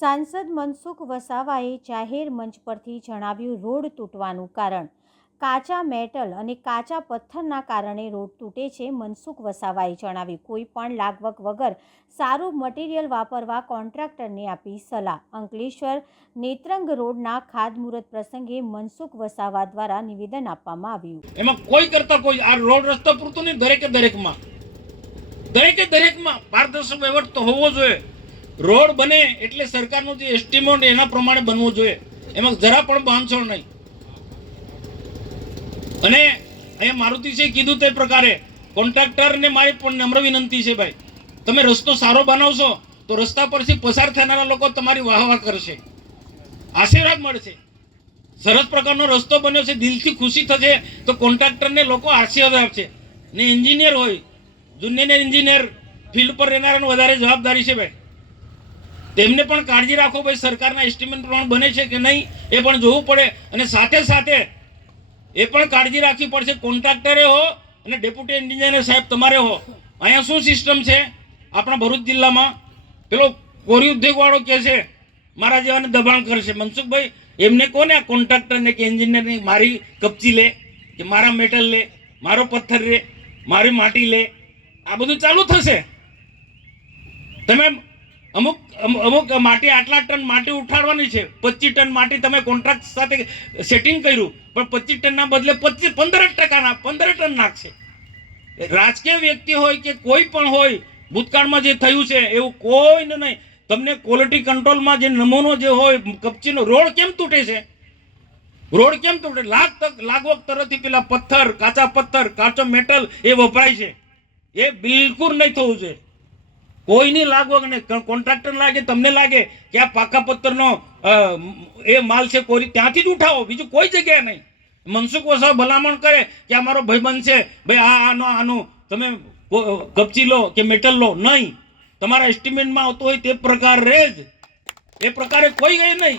સાંસદ મનસુખ વસાવાએ જાહેર મંચ પરથી જણાવ્યું, રોડ તૂટવાનું કારણ. કાચા મેટલ અને કાચા પથ્થરના કારણે રોડ તૂટે છે, મનસુખ વસાવાએ જણાવ્યું. કોઈ પણ લાગવક વગર સારું મટીરિયલ વાપરવા કોન્ટ્રાક્ટરને આપી સલાહ. અંકલેશ્વર નેત્રંગ રોડના ખાદમુહૂર્ત પ્રસંગે મનસુખ વસાવા દ્વારા નિવેદન આપવામાં આવ્યું. એમાં કોઈ કરતા કોઈ, આ રોડ રસ્તો પૂરતો નહીં, દરેકે દરેકમાં. દરેકે દરેકમાં પારદર્શક વહીવટ તો હોવો જોઈએ. રોડ બને એટલે સરકારનું જે એસ્ટિમેટ એના પ્રમાણે બનવું જોઈએ. એમાં જરા પણ બાંધછોડ નહીં. અને અહીંયા મારુતિસે કીધું તે પ્રકારે કોન્ટ્રાક્ટરને મારી પણ નમ્ર વિનંતી છે ભાઈ. તમે રસ્તો સારો બનાવશો, તો રસ્તા પરથી પસાર થનારા લોકો તમારી વાહવા કરશે. આશીર્વાદ મળશે. સરસ પ્રકારનો રસ્તો બન્યો છે, દિલથી ખુશી થશે, તો કોન્ટ્રાક્ટરને લોકો આશીર્વાદ આપશે. ને એન્જિનિયર હોય જુનિયર એન્જિનિયર ફિલ્ડ પર રહેનારાને વધારે જવાબદારી છે ભાઈ. તેમને પણ કાળજી રાખો ભાઈ, સરકારના એસ્ટિમેટ પ્રમાણે બને છે કે નહીં એ પણ જોવું પડે. અને સાથે સાથે એ પણ કાળજી રાખવી પડશે. કોન્ટ્રાક્ટરે હો અને ડેપ્યુટી એન્જિનિયર સાહેબ તમારે હો. અહીંયા શું સિસ્ટમ છે? આપણા ભરૂચ જિલ્લામાં પેલો કોરી ઉદ્યોગવાળો કહે છે, મારા જેવાને દબાણ કરશે. મનસુખભાઈ, એમને કોને આ કોન્ટ્રાક્ટરને કે એન્જિનિયરને મારી કપચી લે, કે મારા મેટલ લે, મારો પથ્થર લે, મારી માટી લે? આ બધું ચાલુ થશે? તમે અમુક અમુક માટી આટલા ટન માટી ઉઠાડવાની છે. પચીસ ટન માટી તમે કોન્ટ્રાક્ટ સાથે સેટિંગ કર્યું, પણ પચીસ ટનના બદલે પચીસ પંદર ટકાના પંદર ટન નાખશે. રાજકીય વ્યક્તિ હોય કે કોઈ પણ હોય, ભૂતકાળમાં જે થયું છે, એવું કોઈને નહીં. તમને ક્વોલિટી કંટ્રોલમાં જે નમૂનો જે હોય, કપચીનો, રોડ કેમ તૂટે છે? રોડ કેમ તૂટે? લાખ તક લાગવક તરફથી પેલા પથ્થર, કાચા પથ્થર, કાચો મેટલ એ વપરાય છે. એ બિલકુલ નહીં થવું જોઈએ. કોઈની લાગવગ અને કોન્ટ્રાક્ટર લાગે, તમને લાગે કે આ પાકા પથ્થરનો એ માલ છે કોરી, ત્યાંથી જ ઉઠાવો. બીજું કોઈ જગ્યાએ નહીં. મનસુખ વસાવ ભલામણ કરે કે અમારો મારો ભાઈબંધ છે. ભાઈ, આ, આનો, આનું, તમે કપચી લો કે મેટલ લો. નહીં. તમારા એસ્ટિમેટમાં આવતો હોય તે પ્રકાર રહે જ. એ પ્રકારે કોઈ ગઈ નહીં.